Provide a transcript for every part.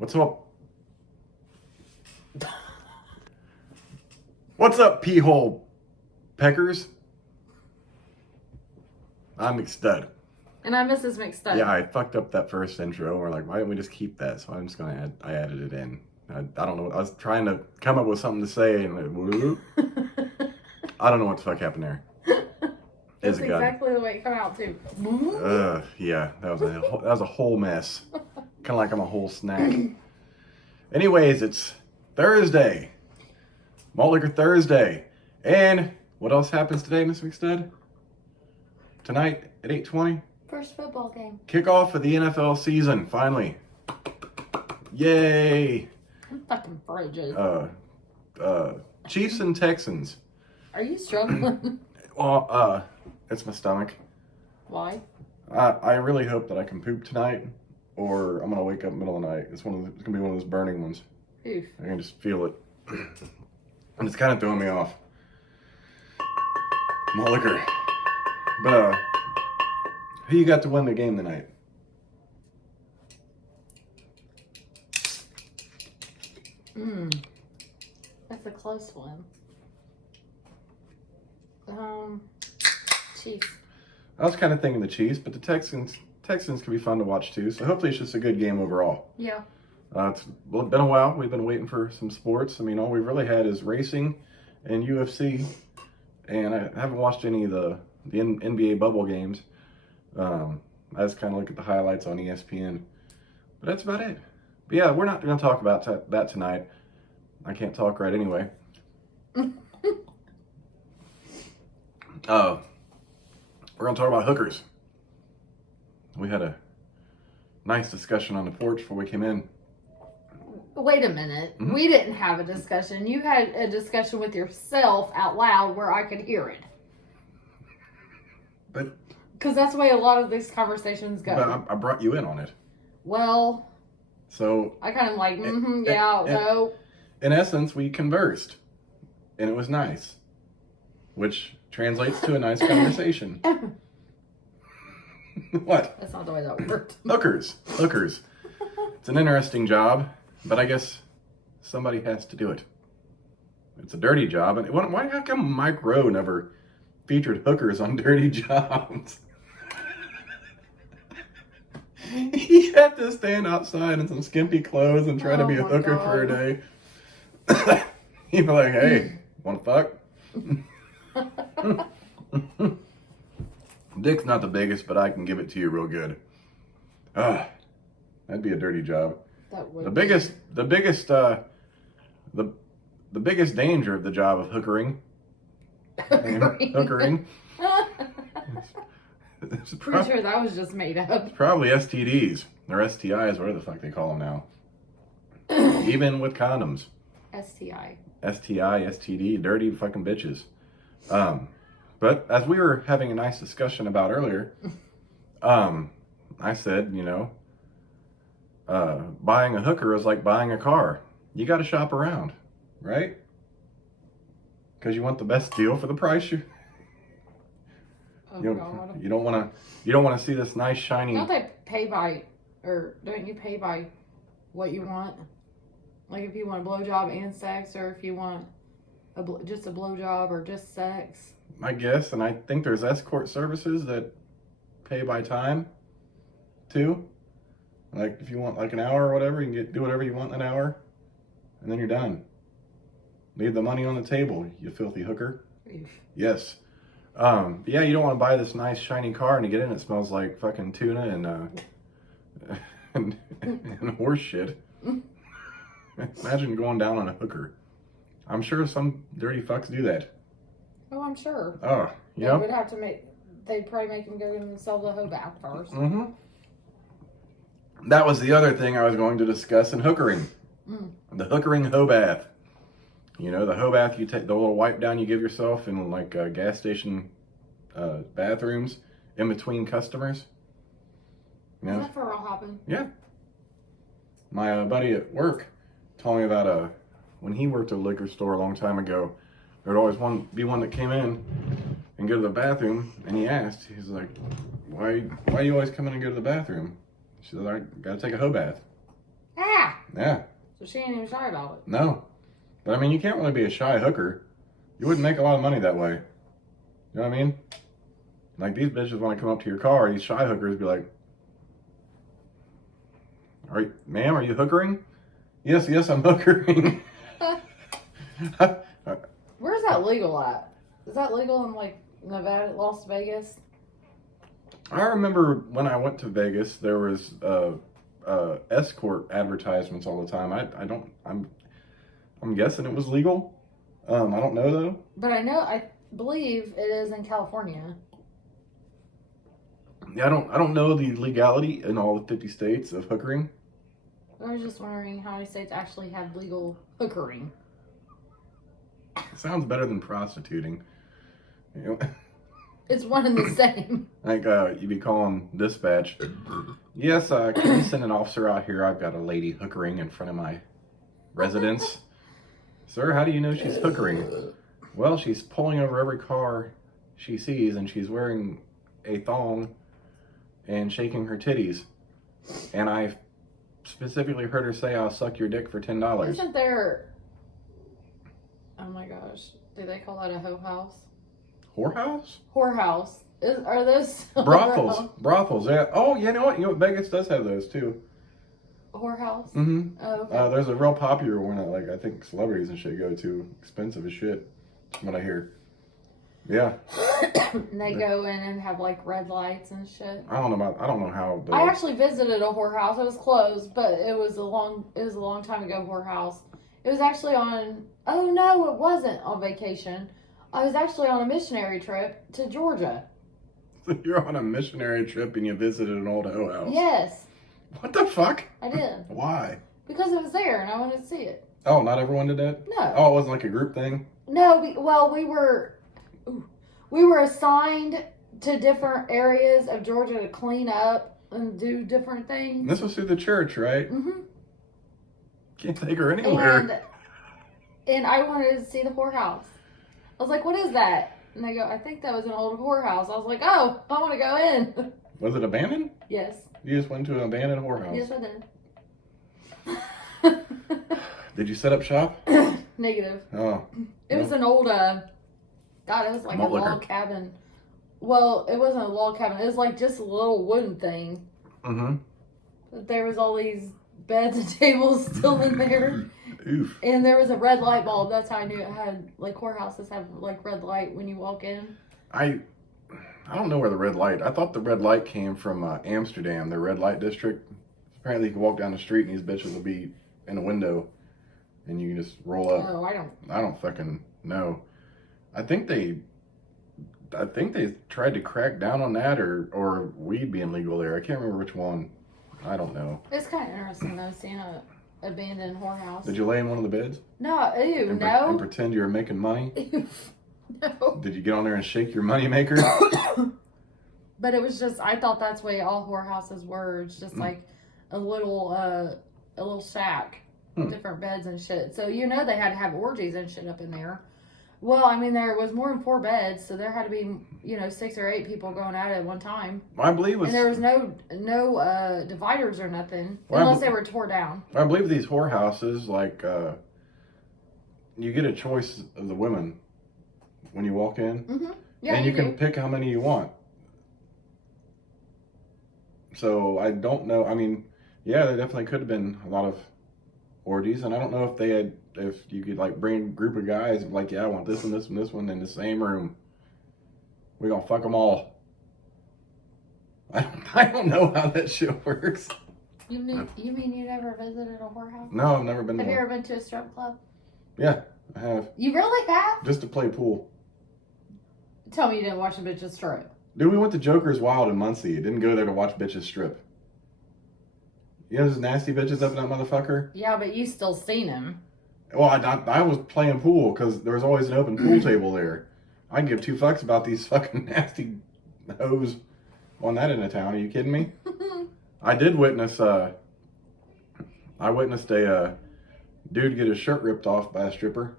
What's up? What's up, pee-hole peckers? I'm McStud. And I'm Mrs. McStud. Yeah, I fucked up that first intro. We're like, why didn't we just keep that? So I'm just gonna add. I added it in. I don't know. I was trying to come up with something to say, and I don't know what the fuck happened there. That's exactly the way it came out too. Yeah, that was a whole mess. Kind of like I'm a whole snack. Anyways, it's Thursday. Malt Liquor Thursday. And what else happens today, Miss McStud? Tonight at 8:20? First football game. Kickoff of the NFL season, finally. Yay! I'm fucking frigid. Chiefs and Texans. Are you struggling? Well, it's my stomach. Why? I really hope that I can poop tonight, or I'm gonna wake up in the middle of the night. It's gonna be one of those burning ones. Oof. I can just feel it. And it's kind of throwing me off. Malt Liquor. But, who you got to win the game tonight? That's a close one. Chiefs. I was kind of thinking the Chiefs, but the Texans can be fun to watch too. So hopefully it's just a good game overall. Yeah. It's been a while. We've been waiting for some sports. I mean, all we've really had is racing and UFC, and I haven't watched any of the NBA bubble games. I just kind of look at the highlights on ESPN, but that's about it. But yeah, we're not going to talk about that tonight. I can't talk right anyway. We're going to talk about hookers. We had a nice discussion on the porch before we came in. Wait a minute. Mm-hmm. We didn't have a discussion. You had a discussion with yourself out loud where I could hear it. But because that's the way a lot of these conversations go. But I brought you in on it. Well, so I kind of like, no. In essence, we conversed, and it was nice, which translates to a nice conversation. What? That's not the way that worked. Hookers. It's an interesting job, but I guess somebody has to do it. It's a dirty job, and how come Mike Rowe never featured hookers on Dirty Jobs? He had to stand outside in some skimpy clothes and try to be a hooker for a day. He'd be like, hey, wanna fuck? Dick's not the biggest, but I can give it to you real good. That'd be a dirty job. That would The biggest danger of the job of hookering. Hookering. Pretty sure that was just made up. It's probably STDs or STIs, whatever the fuck they call them now. Even with condoms. STI, STD, dirty fucking bitches. But as we were having a nice discussion about earlier, I said, buying a hooker is like buying a car. You got to shop around, right? Because you want the best deal for the price you don't want to see this nice shiny. Don't they pay by, or don't you pay by what you want? Like if you want a blowjob and sex, or if you want just a blowjob or just sex. I guess, and I think there's escort services that pay by time too. Like if you want like an hour or whatever, you can do whatever you want in an hour, and then you're done. Leave the money on the table, you filthy hooker. Yes. Yeah, you don't want to buy this nice shiny car and you get in, it smells like fucking tuna and horse shit. Imagine going down on a hooker. I'm sure some dirty fucks do that. Oh, I'm sure. Oh, They would have to they'd probably make them go and sell the hoe bath first. Mm-hmm. That was the other thing I was going to discuss in hookering. The hookering hoe bath. The hoe bath, you take the little wipe down you give yourself in like gas station bathrooms in between customers. Is that for real hopping? Yeah. My buddy at work told me about when he worked at a liquor store a long time ago. There'd always be one that came in and go to the bathroom, and he asked, he's like, why do you always come in and go to the bathroom? She said, I gotta take a hoe bath. Yeah. So she ain't even shy about it. No. But I mean, you can't really be a shy hooker. You wouldn't make a lot of money that way. You know what I mean? Like, these bitches want to come up to your car, these shy hookers be like, ma'am, are you hookering? Yes, I'm hookering. Where's that legal at? Is that legal in, like, Nevada, Las Vegas? I remember when I went to Vegas, there was escort advertisements all the time. I'm guessing it was legal. I don't know though. But I believe it is in California. Yeah, I don't know the legality in all the 50 states of hookering. I was just wondering how many states actually have legal hookering. It sounds better than prostituting. You know? It's one and the same. Like, you'd be calling dispatch. Yes, can you send an officer out here? I've got a lady hookering in front of my residence. Sir, how do you know she's hookering? Well, she's pulling over every car she sees, and she's wearing a thong and shaking her titties. And I specifically heard her say, I'll suck your dick for $10. Isn't there... Oh my gosh. Do they call that a hoe house? Whorehouse? Whorehouse. Are those... Brothels, yeah. Oh, you know what? Vegas does have those, too. Whorehouse? Mm-hmm. Oh, okay. There's a real popular one that, like, I think celebrities and shit go to. Expensive as shit, from what I hear. Yeah. And they go in and have, like, red lights and shit. I don't know how. I actually visited a whorehouse. It was closed, but it was a long time ago whorehouse. It was actually on... Oh, no, it wasn't on vacation. I was actually on a missionary trip to Georgia. You're on a missionary trip and you visited an old hoe house? Yes. What the fuck? I did. Why? Because it was there and I wanted to see it. Oh, not everyone did that? No. Oh, it wasn't like a group thing? No, we were assigned to different areas of Georgia to clean up and do different things. This was through the church, right? Mm-hmm. Can't take her anywhere. And I wanted to see the whorehouse. I was like, what is that? And they go, I think that was an old whorehouse. I was like, oh, I want to go in. Was it abandoned? Yes. You just went to an abandoned whorehouse? Yes, I did. Did you set up shop? Negative. Oh. It was an old, God, it was like Malt a liquor. log cabin. Well, it wasn't a log cabin. It was like just a little wooden thing. Mm-hmm. There was all these beds and tables still in there. Oof. And there was a red light bulb. That's how I knew it had, like, whorehouses have, like, red light when you walk in. I don't know where the red light... I thought the red light came from Amsterdam, the red light district. Apparently you can walk down the street and these bitches will be in a window and you can just roll up. Oh, I don't fucking know. I think they tried to crack down on that or weed being legal there. I can't remember which one. I don't know. It's kind of interesting, though, seeing a abandoned whorehouse. Did you lay in one of the beds? No, ew, And no. and pretend you were making money? Ew, no. Did you get on there and shake your money maker? But it was just, I thought that's the way all whorehouses were. It's just like a little shack, different beds and shit. So, you know, they had to have orgies and shit up in there. Well, I mean, there was more than 4 beds, so there had to be, 6 or 8 people going at it at one time. I believe it was... And there was no dividers or nothing, unless they were tore down. I believe these whorehouses, like, you get a choice of the women when you walk in. Mm-hmm. Yeah, and you can pick how many you want. So, I don't know. I mean, yeah, there definitely could have been a lot of orgies, and I don't know if you could, like, bring a group of guys, like, yeah, I want this and this and this one in the same room. We're gonna fuck them all. I don't know how that shit works. You mean you never visited a whorehouse? No, I've never been to Have you one. ever been to a strip club? Yeah, I have. You really have? Just to play pool. Tell me you didn't watch a bitch strip. Dude, we went to Joker's Wild in Muncie. Didn't go there to watch bitches strip. You know those nasty bitches up in that motherfucker? Yeah, but you still seen him. Well, I was playing pool because there was always an open pool table there. I can give 2 fucks about these fucking nasty hoes on that end of town. Are you kidding me? I did witness, I witnessed a dude get his shirt ripped off by a stripper.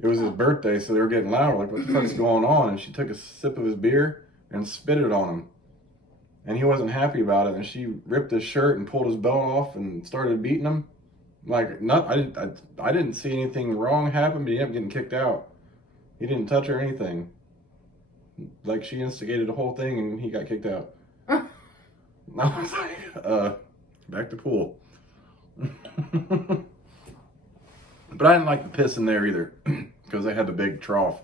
It was his birthday, so they were getting loud. Like, what the fuck's going on? And she took a sip of his beer and spit it on him. and he wasn't happy about it, and she ripped his shirt and pulled his belt off and started beating him. Like, I didn't see anything wrong happen, but he ended up getting kicked out. He didn't touch her or anything. Like, she instigated the whole thing, and he got kicked out. I was like, back to pool. But I didn't like the piss in there either, because they had the big trough.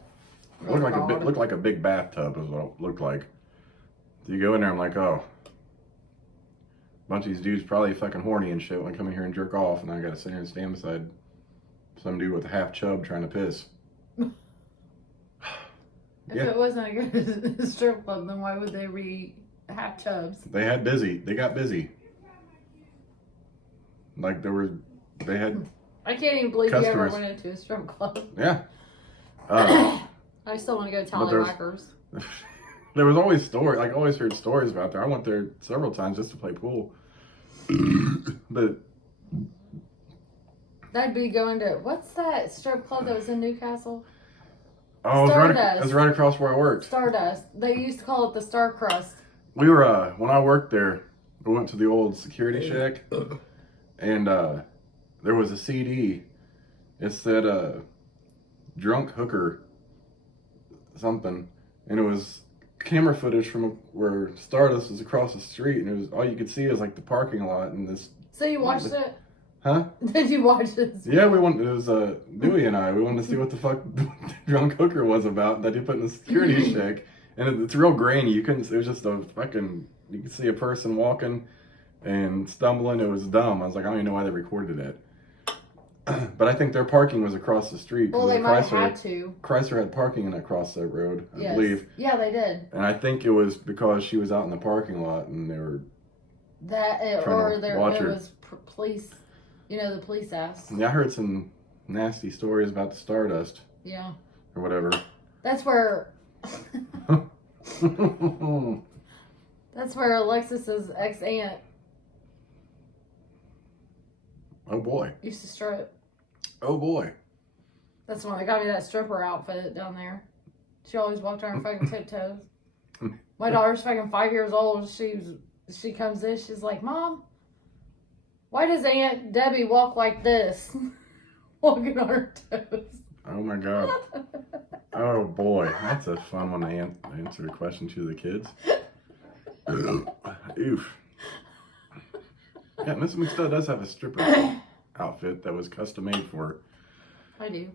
It looked like a big bathtub is what it looked like. So you go in there, I'm like, oh. A bunch of these dudes probably fucking horny and shit when I come in here and jerk off, and I gotta sit here and stand beside some dude with a half chub trying to piss. If it wasn't a good strip club, then why would they have chubs? They got busy. Like they had. I can't even believe customers. you ever went into a strip club. Yeah. I still want to go tallywhackers. There was always stories. Like, I always heard stories about there. I went there several times just to play pool. But that'd be going to, what's that strip club that was in Newcastle? Oh, Stardust. it was right across where I worked. Stardust. They used to call it the Star Crust. We were when I worked there, we went to the old security shack, and there was a CD. It said "Drunk Hooker" something, and it was camera footage from where Stardust was across the street, and it was all you could see was like the parking lot and this. So you watched it? Huh? Did you watch it? Yeah, we went. It was Dewey and I. We wanted to see what the fuck Drunk Hooker was about that he put in the security shack, and it's real grainy. You couldn't. It was just a fucking. You could see a person walking and stumbling. It was dumb. I was like, I don't even know why they recorded it. But I think their parking was across the street. Well, they might have had to. Chrysler had parking across that road, I believe. Yeah, they did. And I think it was because she was out in the parking lot and they were. It was police. You know, the police asked. Yeah, I heard some nasty stories about the Stardust. Yeah. Or whatever. That's where. That's where Alexis's ex-aunt. Oh boy. Used to strip. Oh boy. That's when they got me that stripper outfit down there. She always walked around fucking tiptoes. My daughter's fucking 5 years old. She comes in. She's like, Mom, why does Aunt Debbie walk like this? Walking on her toes. Oh my God. Oh boy. That's a fun one to answer a question to the kids. Oof. Yeah, Miss McStudd does have a stripper outfit that was custom made for her. I do.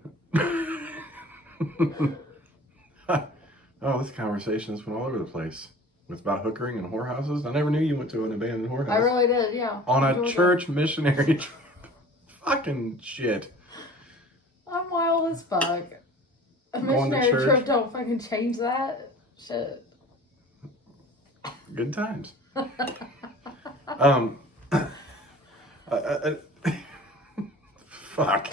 Oh, this conversation has went all over the place. It's about hookering and whorehouses. I never knew you went to an abandoned whorehouse. I really did, yeah. On a church missionary trip. Fucking shit. I'm wild as fuck. A missionary trip don't fucking change that. Shit. Good times. Fuck.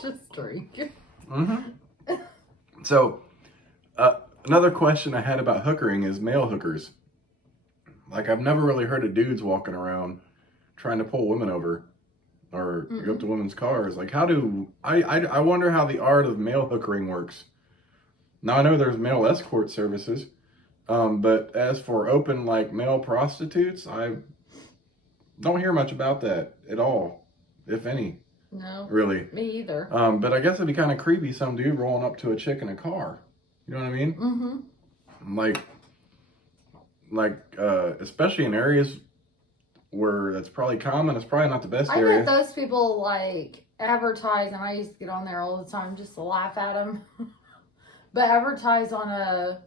Just drink. Mm-hmm. So, another question I had about hookering is male hookers. Like, I've never really heard of dudes walking around trying to pull women over or go up to women's cars. Like, how do I wonder how the art of male hookering works. Now, I know there's male escort services, but as for open, like, male prostitutes, I don't hear much about that at all, if any. No. Really. Me either. But I guess it'd be kind of creepy, some dude rolling up to a chick in a car. You know what I mean? Mm-hmm. Like, especially in areas where that's probably common. It's probably not the best area. I bet those people, like, advertise, and I used to get on there all the time just to laugh at them. But advertise on a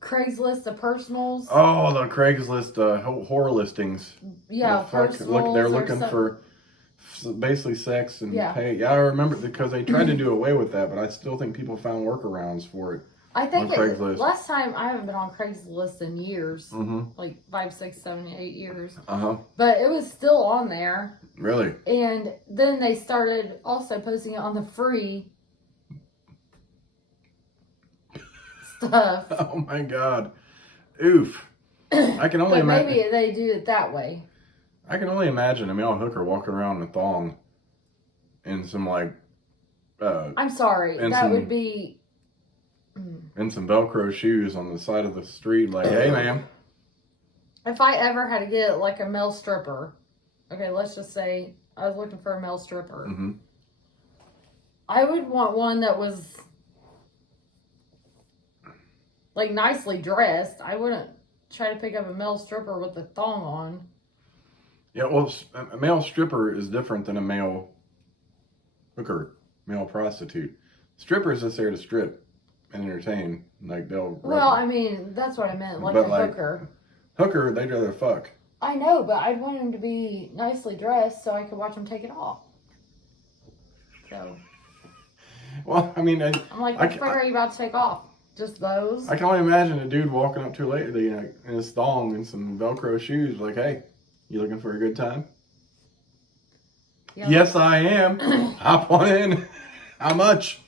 Craigslist of personals. Oh, the Craigslist horror listings. Yeah, personals. They're looking for basically sex and pay. Yeah, I remember because they tried to do away with that, but I still think people found workarounds for it. I think last time I haven't been on Craigslist in years, like 5, 6, 7, 8 years. But it was still on there. Really? And then they started also posting it on the free stuff. Oh my God. Oof. I can only imagine. Maybe they do it that way. I can only imagine a male hooker walking around in a thong in some like. I'm sorry. That would be. and some Velcro shoes on the side of the street. Like, hey, ma'am. If I ever had to get like a male stripper, okay, let's just say I was looking for a male stripper. Mm-hmm. I would want one that was like nicely dressed. I wouldn't try to pick up a male stripper with a thong on. Yeah, well, a male stripper is different than a male hooker, male prostitute. Strippers just there to strip and entertain. Like, they'll... Well, I mean, that's what I meant, like But, a like, hooker. Hooker, they'd rather fuck. I know, but I'd want him to be nicely dressed so I could watch him take it off. So... Well, I mean... I'm like, what the fuck are you about to take off? Just those? I can only imagine a dude walking up to a lady, you know, in his thong and some Velcro shoes, like, hey, you looking for a good time? Yeah. Yes, I am. Hop on in. How much?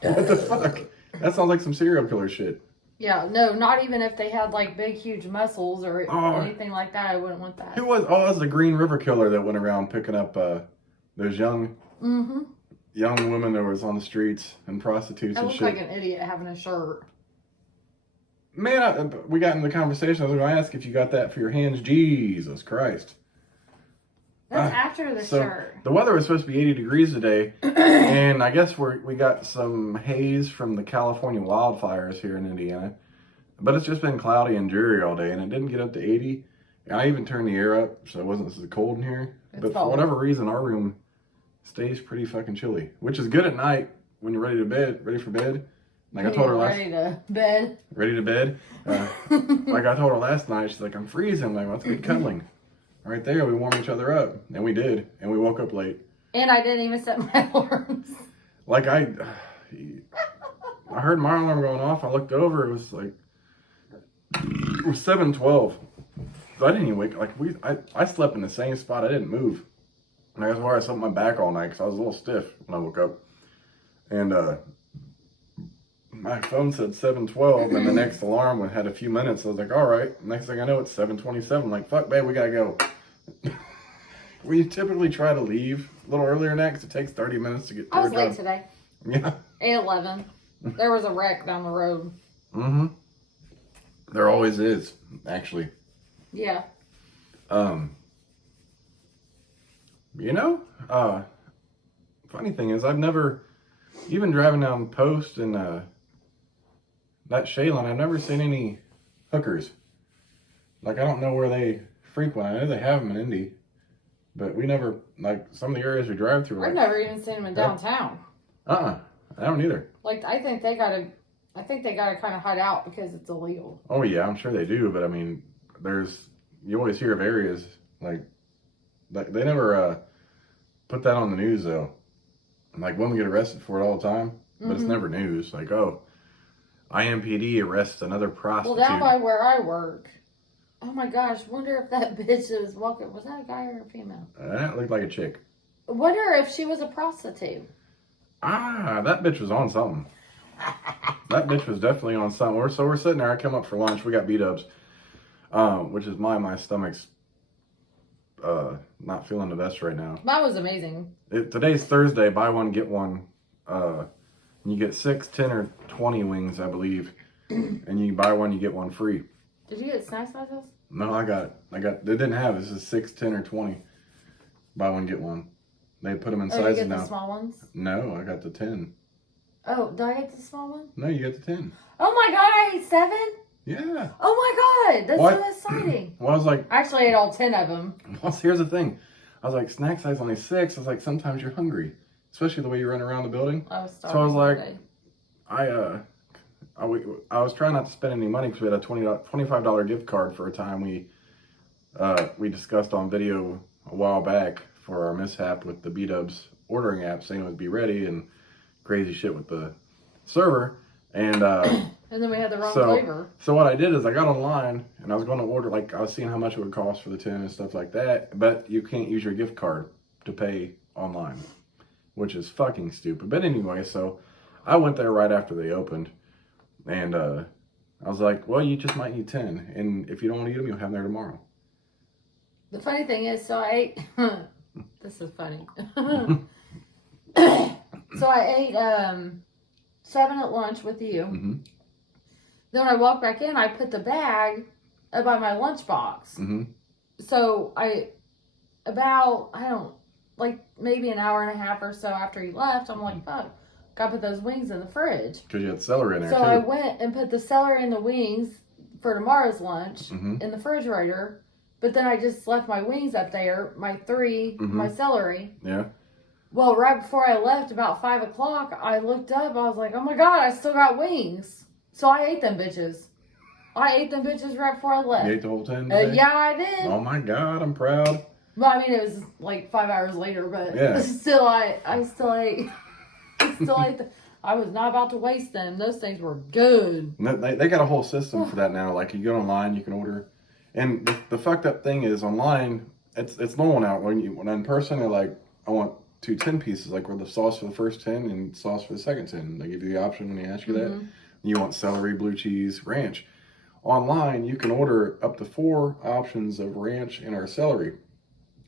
What the fuck? That sounds like some serial killer shit. Yeah, no, not even if they had like big, huge muscles or anything like that. I wouldn't want that. Who was? Oh, that was the Green River Killer that went around picking up those young women that was on the streets and prostitutes I and look shit. like an idiot having a shirt. Man, we got in the conversation. I was going to ask if you got that for your hands. Jesus Christ. That's after the shirt. The weather was supposed to be 80 degrees today, and I guess we got some haze from the California wildfires here in Indiana. But it's just been cloudy and dreary all day, and it didn't get up to 80. And I even turned the air up, so it wasn't so cold in here. But for whatever reason, our room stays pretty fucking chilly, which is good at night when you're ready for bed. Like I told her ready to bed. Ready to bed. Like I told her last night, she's like, I'm freezing. I'm like, let's get cuddling. Right there, we warm each other up. And we did. And we woke up late. And I didn't even set my alarms. Like I heard my alarm going off. I looked over. It was like, it was 7:12. So I didn't even wake. Like I slept in the same spot. I didn't move. And that's why I slept on my back all night because I was a little stiff when I woke up. And my phone said 7:12, and the next alarm had a few minutes. I was like, all right. Next thing I know, it's 7:27. I'm like, fuck, babe, we gotta go. We typically try to leave a little earlier now because it takes 30 minutes to get to I was late today. Yeah. 8:11. There was a wreck down the road. Mm-hmm. There always is, actually. Yeah. You know, funny thing is, I've never, even driving down Post and that Shaylin, I've never seen any hookers. Like, I don't know where they frequent. I know they have them in Indy, but we never, like, some of the areas we drive through. I've never even seen them in downtown. I don't either. Like, I think they gotta kind of hide out because it's illegal. Oh yeah, I'm sure they do, but I mean, you always hear of areas like they never put that on the news though. Like women get arrested for it all the time, but it's never news. Like, oh, IMPD arrests another prostitute. Well, down by where I work. Oh my gosh, wonder if that bitch that was walking, was that a guy or a female? That looked like a chick. Wonder if she was a prostitute. That bitch was on something. That bitch was definitely on something. So we're sitting there. I come up for lunch. We got B-dubs, which is my stomach's not feeling the best right now. That was amazing. Today's Thursday. Buy one, get one. You get 6, 10, or 20 wings, I believe. And you buy one, you get one free. Did you get snack sizes? No, I got. They didn't have it. This is 6, 10, or 20. Buy one, get one. They put them in sizes now. You get the small ones? No, I got the 10. Oh, did I get the small one? No, you got the 10. Oh my god, I ate 7? Yeah. Oh my god, that's What? so exciting. Well, I was like... I actually ate all 10 of them. Well, here's the thing. I was like, snack size only 6. I was like, sometimes you're hungry. Especially the way you run around the building. I was starving. So I was like, today. I was trying not to spend any money because we had a $25 gift card for a time we discussed on video a while back for our mishap with the B-Dubs ordering app saying it would be ready and crazy shit with the server. And and then we had the wrong flavor. So what I did is I got online and I was going to order, like I was seeing how much it would cost for the 10 and stuff like that, but you can't use your gift card to pay online, which is fucking stupid. But anyway, so I went there right after they opened and I was like, well, you just might need 10. And if you don't want to eat them, you'll have them there tomorrow. The funny thing is, so I ate, this is funny. So I ate 7 at lunch with you. Mm-hmm. Then when I walked back in, I put the bag up by my lunchbox. Mm-hmm. So maybe an hour and a half or so after he left, I'm like, fuck, gotta put those wings in the fridge. Because you had celery in there, so too. I went and put the celery and the wings for tomorrow's lunch Mm-hmm. in the refrigerator. But then I just left my wings up there, my celery. Yeah. Well, right before I left, about 5 o'clock, I looked up. I was like, oh my God, I still got wings. So I ate them bitches. right before I left. You ate the whole 10? Yeah, I did. Oh my God, I'm proud. Well, I mean, it was like 5 hours later, but Yeah. still, I still ate. I was not about to waste them. Those things were good. They got a whole system for that now. Like, you go online, you can order. And the fucked up thing is, online, it's normal now. When in person, they're like, I want 2 10 pieces, like with the sauce for the first 10 and sauce for the second 10. They give you the option when they ask you that. You want celery, blue cheese, ranch. Online, you can order up to 4 options of ranch and or celery.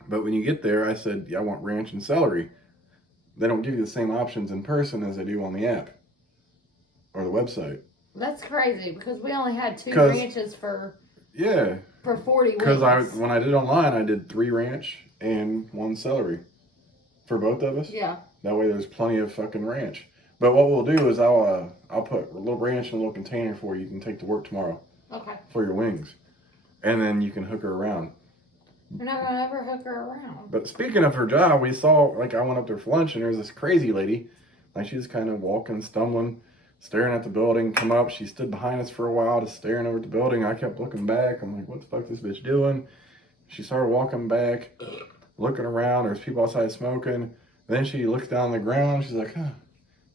But when you get there, I said, yeah, I want ranch and celery. They don't give you the same options in person as they do on the app or the website. That's crazy because we only had 2 ranches for 40 wings. Because when I did online, I did 3 ranch and 1 celery for both of us. Yeah. That way, there's plenty of fucking ranch. But what we'll do is I'll put a little ranch in a little container for you. You can take to work tomorrow. Okay. For your wings, and then you can hook her around. You're not gonna ever hook her around. But speaking of her job, we saw, like, I went up there for lunch, and there was this crazy lady. Like, she was kind of walking, stumbling, staring at the building. Come up, she stood behind us for a while, just staring over at the building. I kept looking back. I'm like, what the fuck is this bitch doing? She started walking back, looking around. There's people outside smoking. Then she looks down on the ground. She's like, huh.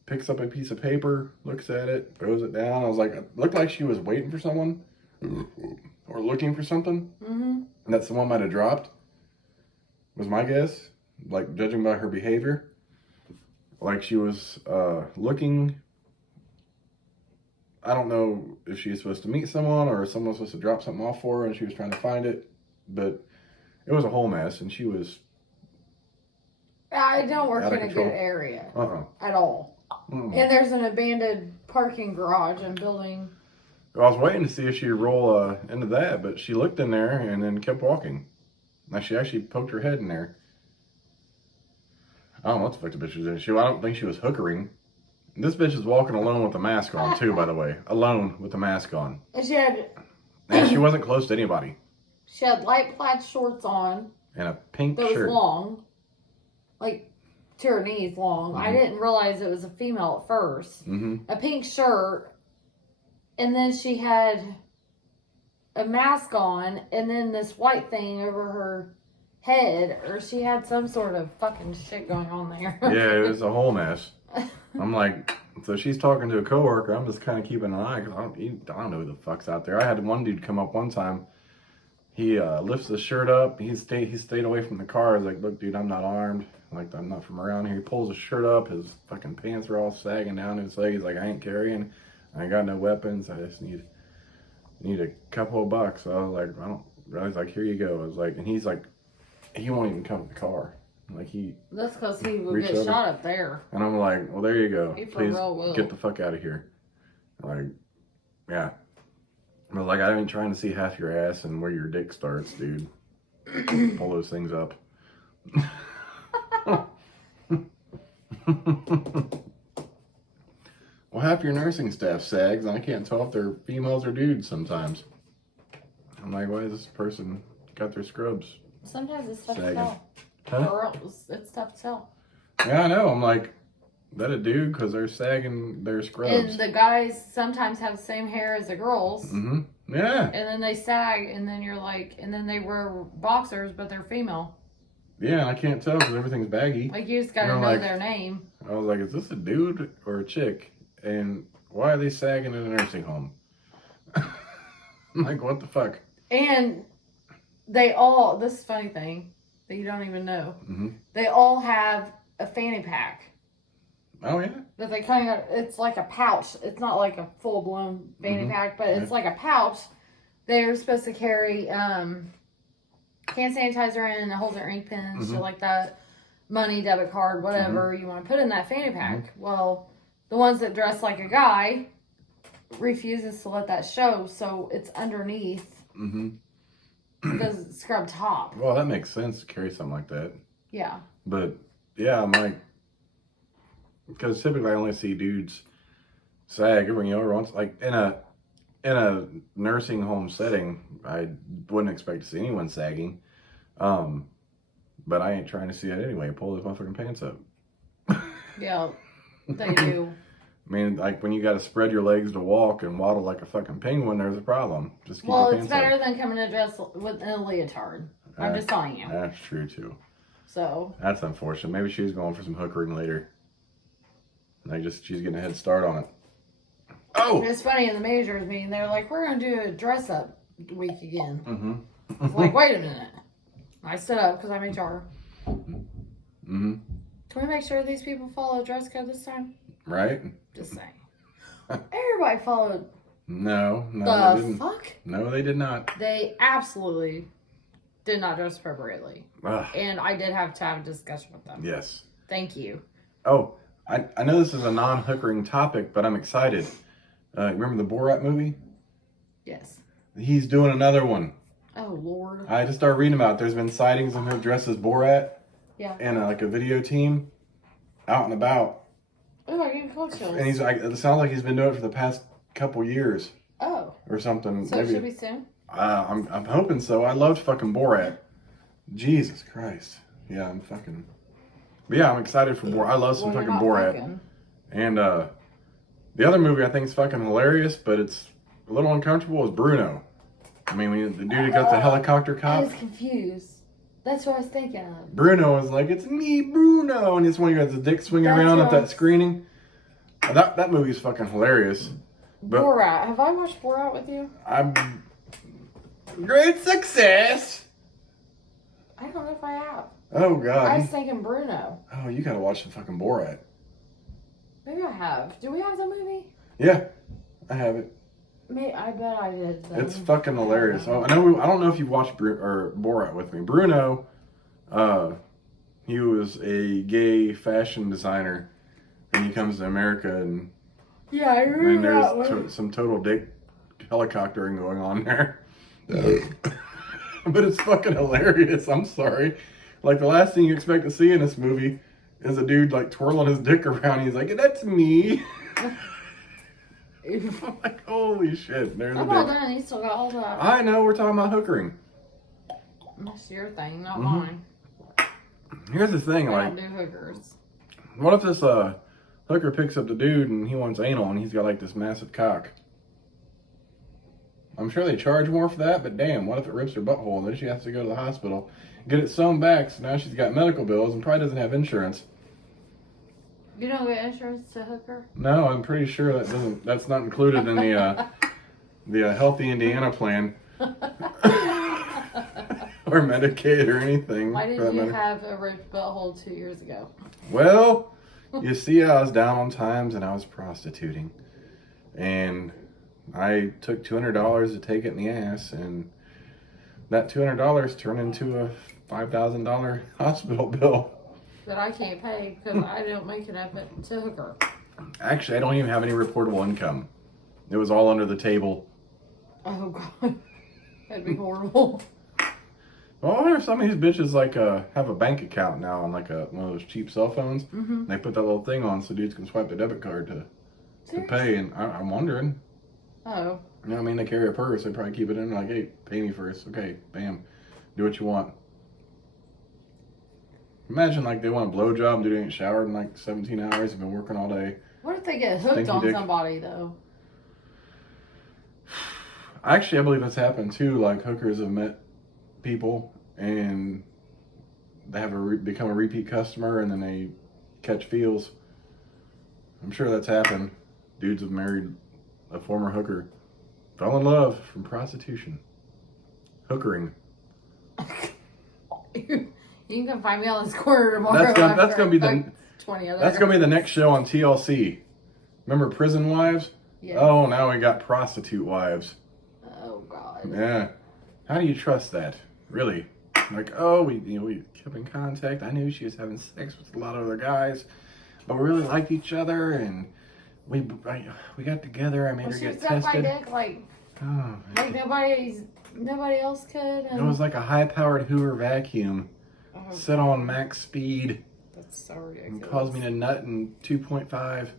Picks up a piece of paper, looks at it, throws it down. I was like, it looked like she was waiting for someone or looking for something. Mm-hmm. And that someone might have dropped, was my guess. Like, judging by her behavior. Like, she was looking. I don't know if she was supposed to meet someone or someone was supposed to drop something off for her and she was trying to find it. But it was a whole mess and she was. I don't work in a good area at all. And there's an abandoned parking garage and building. Well, I was waiting to see if she'd roll into that, but she looked in there and then kept walking. Like, she actually poked her head in there. I don't know what the fuck the bitch was doing. I don't think she was hookering. This bitch is walking alone with a mask on, too, by the way. Alone with a mask on. And she wasn't close to anybody. She had light plaid shorts on. And a pink shirt. That was long. Like, to her knees long. I didn't realize it was a female at first. A pink shirt, and then she had a mask on, and then this white thing over her head, or she had some sort of fucking shit going on there. Yeah, it was a whole mess. I'm like, so she's talking to a coworker. I'm just kind of keeping an eye because I don't know who the fuck's out there. I had one dude come up one time. He lifts the shirt up. He stayed away from the car. I was like, look, dude, I'm not armed. Like, I'm not from around here. He pulls his shirt up. His fucking pants are all sagging down his leg. He's like, I ain't carrying. I ain't got no weapons. I just need a couple of bucks. So I was like, I don't. I was like, here you go. I was like, and he's like, he won't even come to the car. Like, that's because he would get shot up there. And I'm like, well, there you go. Please will. Get the fuck out of here. Like, yeah. I was like, I ain't trying to see half your ass and where your dick starts, dude. Pull those things up. Well, half your nursing staff sags, and I can't tell if they're females or dudes sometimes. I'm like, why has this person got their scrubs? Sometimes it's tough sagging? to tell. Huh? Girls, it's tough to tell. Yeah, I know. I'm like, is that a dude? Because they're sagging their scrubs. And the guys sometimes have the same hair as the girls. Mm-hmm. Yeah. And then they sag, and then you're like, and then they wear boxers, but they're female. Yeah, and I can't tell because everything's baggy. Like, you just gotta know their name. I was like, is this a dude or a chick? And why are they sagging in a nursing home? Like, what the fuck? And they all, this is a funny thing that you don't even know. Mm-hmm. They all have a fanny pack. Oh, yeah? That they kind of, it's like a pouch. It's not like a full-blown fanny pack, but it's like a pouch. They're supposed to carry hand sanitizer in, hold their ink pens, shit like that, money, debit card, whatever you want to put in that fanny pack. Well, the ones that dress like a guy refuses to let that show, so it's underneath. Mm-hmm. It doesn't scrub top. Well, that makes sense to carry something like that. Yeah. But yeah, I'm like, because typically I only see dudes sag every once, like in a nursing home setting. I wouldn't expect to see anyone sagging. But I ain't trying to see that anyway. Pull those motherfucking pants up. Yeah, they do. I mean, like when you got to spread your legs to walk and waddle like a fucking penguin, there's a problem. Just keep your Well, it's pants better up. than coming to dress with a leotard. I'm just telling you. That's true too. So. That's unfortunate. Maybe she was going for some hookering later. Like she's getting a head start on it. Oh! It's funny in the majors meeting, they're like, we're going to do a dress up week again. Mm-hmm. I was like, wait a minute. I stood up because I'm HR. Mm-hmm. Can we make sure these people follow dress code this time? Right? Just saying. Everybody followed. No, they The didn't. fuck? No, they did not. They absolutely did not dress appropriately. Ugh. And I did have to have a discussion with them. Yes. Thank you. Oh, I know this is a non-hookering topic, but I'm excited. Remember the Borat movie? Yes. He's doing another one. Oh, Lord. I just started reading about it. There's been sightings of him dressed as Borat. Yeah. And like a video team out and about. Oh, I get cold chills. And he's like, it sounds like he's been doing it for the past couple years. Oh. Or something. So maybe. it should be soon? I'm hoping so. I loved fucking Borat. Jesus Christ. Yeah, But yeah, I'm excited for Borat. I love some fucking Borat. Fucking. And the other movie I think is fucking hilarious, but it's a little uncomfortable is Bruno. I mean, the dude who got the helicopter I cop. was confused. That's what I was thinking of. Bruno is like, it's me, Bruno. And it's when he got his dick swinging around at that screening. That movie's fucking hilarious. But Borat. Have I watched Borat with you? I'm great success. I don't know if I have. Oh God. I was thinking Bruno. Oh, you gotta watch the fucking Borat. Maybe I have. Do we have the movie? Yeah, I have it. I bet I did. Then. It's fucking hilarious. Oh, I don't know if you've watched Borat with me. Bruno, he was a gay fashion designer, and he comes to America, and yeah, I remember that there's one. some total dick helicoptering going on there. But it's fucking hilarious. I'm sorry. Like the last thing you expect to see in this movie is a dude like twirling his dick around. He's like, "That's me." I'm like, holy shit! There's I'm a all dick. done. You still got all that. I know. We're talking about hookering. That's your thing, not Mm-hmm. mine. Here's the thing, I like, don't do hookers. what if this hooker picks up the dude and he wants anal and he's got like this massive cock? I'm sure they charge more for that, but damn, what if it rips her butthole and then she has to go to the hospital, get it sewn back, so now she's got medical bills and probably doesn't have insurance. You don't get insurance to hooker? No, I'm pretty sure that's not included in the Healthy Indiana plan. Or Medicaid or anything. Why for that did you matter. have a ripped butthole 2 years ago? Well, you see, I was down on times and I was prostituting. And I took $200 to take it in the ass, and that $200 turned into a $5,000 hospital bill. That I can't pay because I don't make enough to hooker. Actually, I don't even have any reportable income. It was all under the table. Oh, God. That'd be horrible. Well, I wonder if some of these bitches like have a bank account now on like one of those cheap cell phones. Mm-hmm. They put that little thing on so dudes can swipe the debit card to pay. And I'm wondering. Oh. You know, I mean, they carry a purse. They probably keep it in like, hey, pay me first. Okay, bam, do what you want. Imagine like they want a blowjob, dude ain't showered in like 17 hours. They've been working all day. What if they get hooked Stinky on dick. somebody, though? Actually, I believe that's happened too. Like hookers have met people and they have become a repeat customer, and then they catch feels. I'm sure that's happened. Dudes have married a former hooker, fell in love from prostitution, hookering. You can find me on this corner tomorrow. That's gonna be the 20 other. That's gonna be the next show on TLC. Remember Prison Wives? Yeah. Oh, now we got prostitute wives. Oh, God. Yeah. How do you trust that? Really? Like, oh, we kept in contact. I knew she was having sex with a lot of other guys, but we really liked each other, and we got together. I made Well, her she get sucked my tested. dick like Oh, nobody else could. it was like a high-powered Hoover vacuum Oh, set on max speed that's so and ridiculous. caused me to nut in 2.5.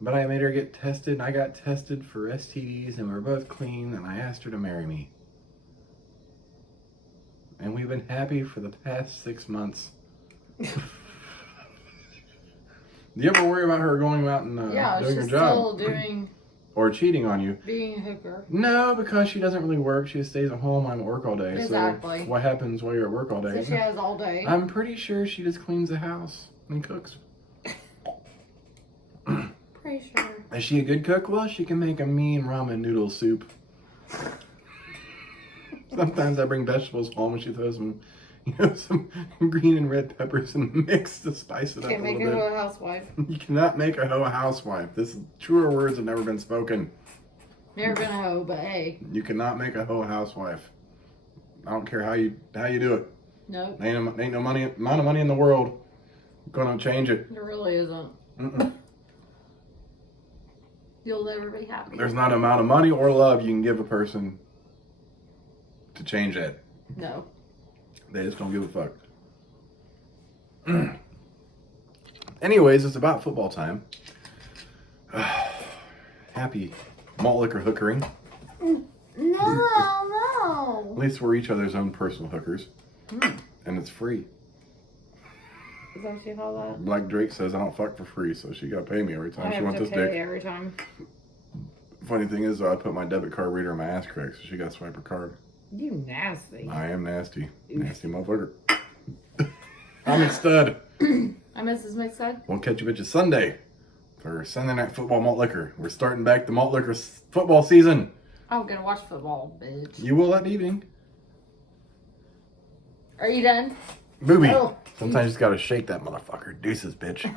But I made her get tested, and I got tested for STDs, and we were both clean, and I asked her to marry me. And we've been happy for the past 6 months. Do you ever worry about her going out and doing her job? Still doing Or cheating on you? being a hooker. No, because she doesn't really work. She stays at home. I'm at work all day. Exactly. So what happens while you're at work all day? So she has all day. I'm pretty sure she just cleans the house and cooks. Pretty sure. Is she a good cook? Well, she can make a mean ramen noodle soup. Sometimes I bring vegetables home and she throws some green and red peppers and mix to spice it up a Can't little make her bit. a housewife. You cannot make a hoe a housewife. Truer words have never been spoken. Never been a hoe, but hey. You cannot make a hoe a housewife. I don't care how you do it. Nope. Ain't no amount of money in the world gonna change it. There really isn't. Mm-mm. You'll never be happy. There's not an amount of money or love you can give a person to change that. No. They just don't give a fuck. Anyways, it's about football time. Happy malt liquor hookering. No. At least we're each other's own personal hookers. And it's free. Is that what you call that? Like Drake says, I don't fuck for free, so she gotta pay me every time I she have wants to this pay dick. every time. Funny thing is, I put my debit card reader in my ass crack, so she gotta swipe her card. You nasty. I am nasty. Nasty motherfucker. I'm a stud. I'm Mrs. Mixed. We'll catch you bitches Sunday for Sunday Night Football Malt Liquor. We're starting back the Malt Liquor football season. I'm gonna watch football, bitch. You will that evening. Are you done? Booby. Oh. Sometimes you just gotta shake that motherfucker. Deuces, bitch.